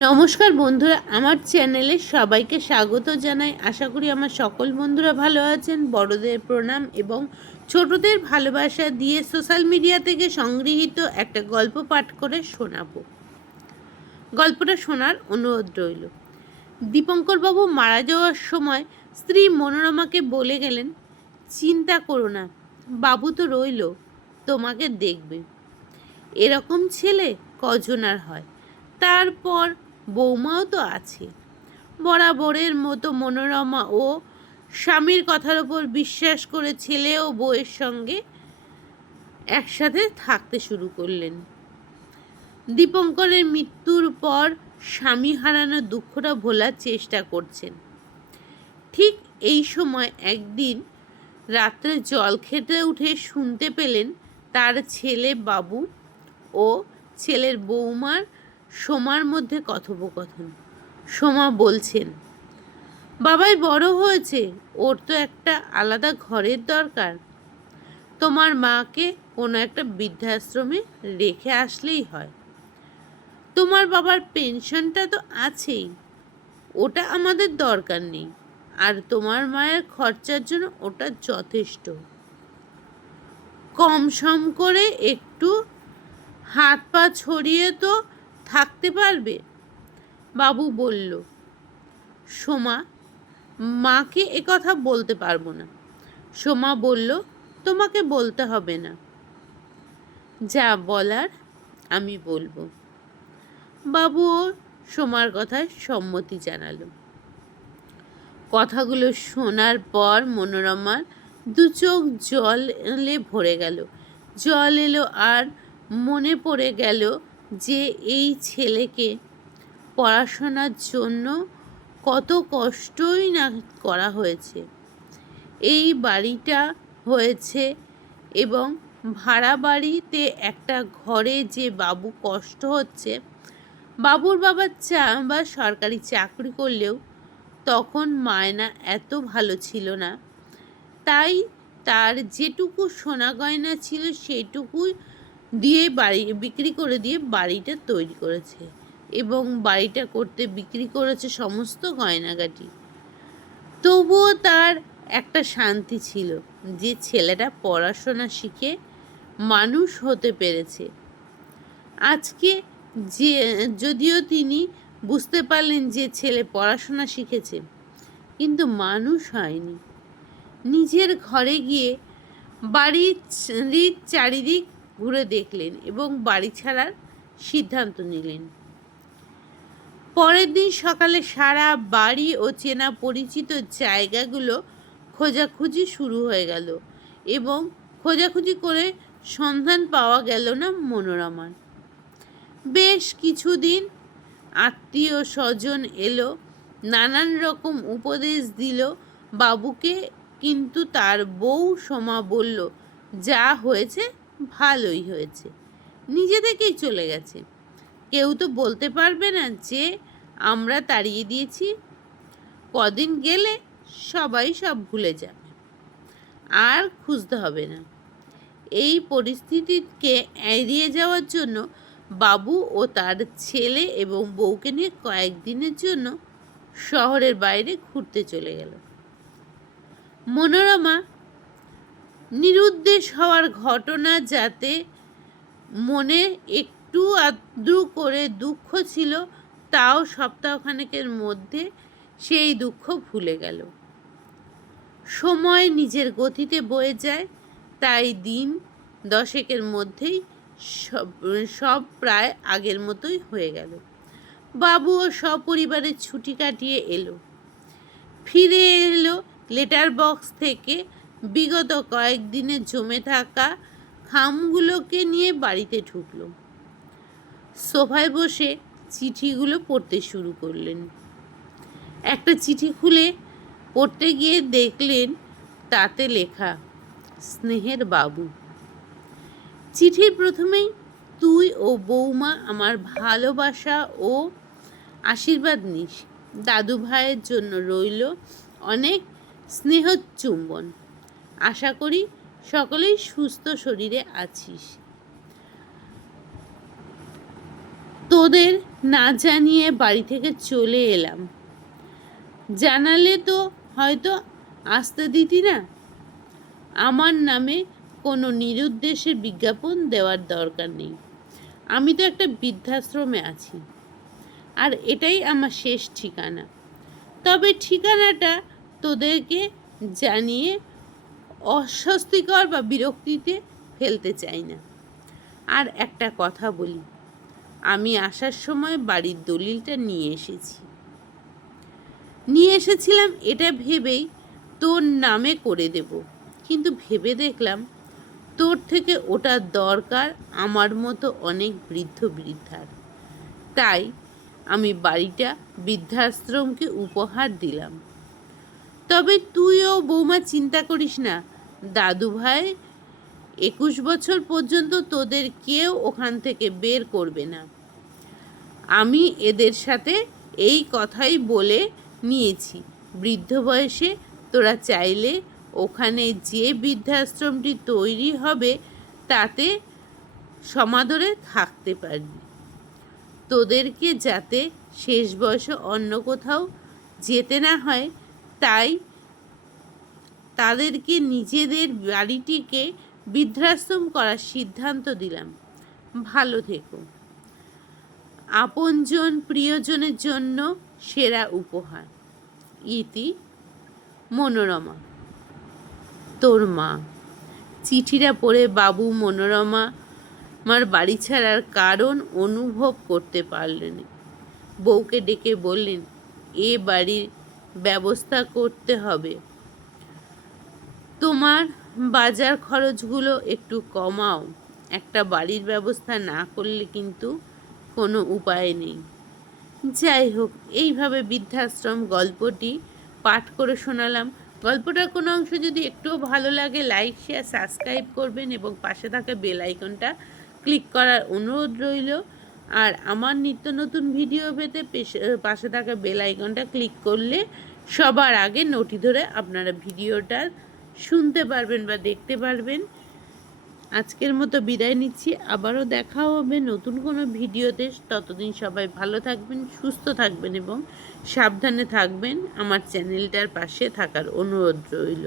নমস্কার বন্ধুরা, আমার চ্যানেলে সবাইকে স্বাগত জানাই। আশা করি আমার সকল বন্ধুরা ভালো আছেন। বড়দের প্রণাম এবং ছোটদের ভালোবাসা দিয়ে সোশ্যাল মিডিয়া থেকে সংগৃহীত একটা গল্প পাঠ করে শোনাবো। গল্পটা শোনার অনুরোধ রইল। দীপঙ্করবাবু মারা যাওয়ার সময় স্ত্রী মনোরমাকে বলে গেলেন, চিন্তা করো না, বাবু তো রইল, তোমাকে দেখবে। এরকম ছেলে কজন আর হয়? তারপর বৌমাও তো আছে। বরাবরের মতো মনোরমা ও স্বামীর কথার ওপর বিশ্বাস করে ছেলে ও বউয়ের সঙ্গে একসাথে থাকতে শুরু করলেন। দীপঙ্করের মৃত্যুর পর স্বামী হারানোর দুঃখটা ভোলার চেষ্টা করছেন। ঠিক এই সময় একদিন রাত্রে জল খেতে উঠে শুনতে পেলেন তার ছেলে বাবু ও ছেলের বৌমার সোমার মধ্যে কথোপকথন। সোমা বলছেন, বাবাই বড় হয়েছে, ওর তো একটা আলাদা ঘরের দরকার। তোমার মাকে কোনো একটা বৃদ্ধাশ্রমে রেখে আসলেই হয়। তোমার বাবার পেনশনটা তো আছেই, ওটা আমাদের দরকার নেই, আর তোমার মায়ের খরচার জন্য ওটা যথেষ্ট। কম সম করে একটু হাত পা ছড়িয়ে তো থাকতে পারবে? বাবু বলল, সোমা, মাকে কথা বলতে পারব না। সোমা বলল, তোমাকে বলতে হবে না। যা বলার আমি বলব। বাবুও সোমার কথায় সম্মতি জানালো। কথাগুলো শোনার পর মনোরমার দু চোখ জলে ভরে গেল। জল এলো আর মনে পড়ে গেল যে এই ছেলেকে পড়াশোনার জন্য কত কষ্টই না করা হয়েছে। এই বাড়িটা হয়েছে এবং ভাড়া বাড়িতে একটা ঘরে যে বাবু কষ্ট হচ্ছে, বাবুর বাবার চা বা সরকারি চাকরি করলেও তখন মায়না এত ভালো ছিল না। তাই তার যেটুকু সোনা গয়না ছিল সেটুকুই দিয়ে বাড়ি, বিক্রি করে দিয়ে বাড়িটা তৈরি করেছে এবং বাড়িটা করতে বিক্রি করেছে সমস্ত গয়নাগাটি। তবুও তার একটা শান্তি ছিল যে ছেলেটা পড়াশোনা শিখে মানুষ হতে পেরেছে। আজকে যে, যদিও তিনি বুঝতে পারলেন যে ছেলে পড়াশোনা শিখেছে, কিন্তু মানুষ হয়নি। নিজের ঘরে গিয়ে বাড়ির চারিদিক ঘুরে দেখলেন এবং বাড়ি ছাড়ার সিদ্ধান্ত নিলেন। পরের দিন সকালে সারা বাড়ি ও চেনা পরিচিত জায়গাগুলো খোঁজাখুঁজি শুরু হয়ে গেল এবং খোঁজাখুঁজি করে সন্ধান পাওয়া গেল না মনোরমার। বেশ কিছুদিন আত্মীয় স্বজন এলো, নানান রকম উপদেশ দিল বাবুকে, কিন্তু তার বউ সমা বলল, যা হয়েছে ভালোই হয়েছে। নিজে থেকেই চলে গেছে। কেউ তো বলতে পারবে না যে আমরা তাড়িয়ে দিয়েছি। কদিন গেলে সবাই সব ভুলে যাবে। আর খুঁজতে হবে না। এই পরিস্থিতিকে এড়িয়ে যাওয়ার জন্য বাবু ও তার ছেলে এবং বউকে নিয়ে কয়েকদিনের জন্য শহরের বাইরে ঘুরতে চলে গেল। মনোরমা নিরুদ্দেশ হওয়ার ঘটনা যাতে মনে একটু আদ্রু করে দুঃখ ছিল, তাও সপ্তাহখানেকের মধ্যে সেই দুঃখ ভুলে গেল। সময় নিজের গতিতে বয়ে যায়, তাই দিন দশেকের মধ্যেই সব সব প্রায় আগের মতোই হয়ে গেল। বাবু ও সপরিবারের ছুটি কাটিয়ে এলো। ফিরে এলো লেটার বক্স থেকে বিগত কয়েকদিনে জমে থাকা খামগুলোকে নিয়ে বাড়িতে ঢুকল। সোফায় বসে চিঠিগুলো পড়তে শুরু করলেন। একটা চিঠি খুলে পড়তে গিয়ে দেখলেন তাতে লেখা, স্নেহের বাবু। চিঠির প্রথমেই, তুই ও বৌমা আমার ভালোবাসা ও আশীর্বাদ নিস। দাদু ভাইয়ের জন্য রইল অনেক স্নেহ চুম্বন আশা করি সকলেই সুস্থ শরীরে আছিস। তোদের না জানিয়ে বাড়ি থেকে চলে এলাম। জানালে তো হয়তো আসতে দিতি না। আমার নামে কোনো নিরুদ্দেশের বিজ্ঞাপন দেওয়ার দরকার নেই। আমি তো একটা বৃদ্ধাশ্রমে আছি। আর এটাই আমার শেষ ঠিকানা। তবে ঠিকানাটা তোদেরকে জানিয়ে অস্বস্তিকর বা বিরক্তিতে ফেলতে চাই না। আর একটা কথা বলি, আমি আসার সময় বাড়ির দলিলটা নিয়ে এসেছি। নিয়ে এসেছিলাম, এটা ভেবেই তোর নামে করে দেব। কিন্তু ভেবে দেখলাম, তোর থেকে ওটা দরকার আমার মতো অনেক বৃদ্ধ বৃদ্ধার। তাই আমি বাড়িটা বৃদ্ধাশ্রমকে উপহার দিলাম। তবে তুইও বৌমা চিন্তা করিস না দাদু ভাই, একুশ বছর পর্যন্ত তোদের কেউ ওখান থেকে বের করবে না। আমি এদের সাথে এই কথাই বলে নিয়েছি। বৃদ্ধ বয়সে তোরা চাইলে ওখানে যে বৃদ্ধাশ্রমটি তৈরি হবে, তাতে সমাদরে থাকতে পারবি। তোদেরকে যাতে শেষ বয়সে অন্য কোথাও যেতে না হয়, তাই তাদেরকে নিজেদের বাড়িটিকে বৃদ্ধাশ্রম করার সিদ্ধান্ত দিলাম। ভালো থেকো। আপনজন প্রিয়জনের জন্য সেরা উপহার। ইতি মনোরমা। তোর মা। চিঠিটা পড়ে বাবু মনোরমা আমার বাড়ি ছাড়ার কারণ অনুভব করতে পারলেন বউকে ডেকে বললেন, এ বাড়ির ব্যবস্থা করতে হবে। তোমার বাজার খরচগুলো একটু কমাও। একটা বাড়ির ব্যবস্থা না করলে কিন্তু কোনো উপায় নেই। যাই হোক, এইভাবে বৃদ্ধাশ্রম গল্পটি পাঠ করে শোনালাম। গল্পটার কোনো অংশ যদি একটুও ভালো লাগে লাইক শেয়ার সাবস্ক্রাইব করবেন এবং পাশে থাকা বেল আইকনটা ক্লিক করার অনুরোধ রইল। আর আমার নিত্য নতুন ভিডিও পেতে পেশ- থাকা বেল আইকনটা ক্লিক করলে সবার আগে নোটি ধরে আপনারা ভিডিওটা শুনতে পারবেন বা দেখতে পারবেন। আজকের মতো বিদায় নিচ্ছি। আবারও দেখা হবে নতুন কোনো ভিডিওতে। ততদিন সবাই ভালো থাকবেন, সুস্থ থাকবেন এবং সাবধানে থাকবেন। আমার চ্যানেলটার পাশে থাকার অনুরোধ রইল।